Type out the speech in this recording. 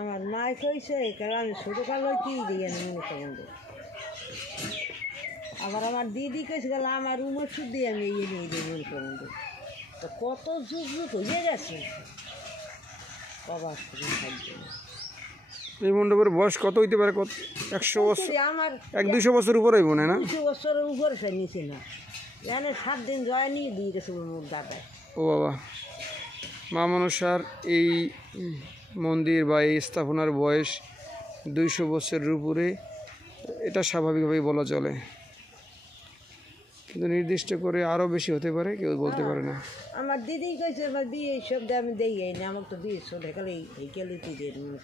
আমার মাই কইছে কারণ আমি ছোটোকাল কি দিয়ে মনে করেন আবার আমার দিদি কইছে গেল আমার উমর সুদ দিয়ে আমি ইয়ে নিয়ে দিই মনে করেন তো কত যুগ যুগ হয়ে গেছে বাবা থাকবে। এই মণ্ডপের বয়স কত হইতে পারে? কত 100 বছর? আমার 100-200 বছর উপরে হইব না? 200 বছরের উপরে সে নিচে না, জানে 7 দিন জয় নিয়ে দিয়ে গেছে মোর দাদা। ও বাবা, মা মনসার এই মন্দির বা এই স্থাপনার বয়স 200 বছরের উপরে, এটা স্বাভাবিকভাবেই বলা চলে, কিন্তু নির্দিষ্ট করে আরও বেশি হতে পারে, কেউ বলতে পারে না। আমার দিদি কইছে বিয়ে সব আমি দেই না, আমাকে তো বিয়ে চলে গেলে এই গেলে তুই দিয়ে মনে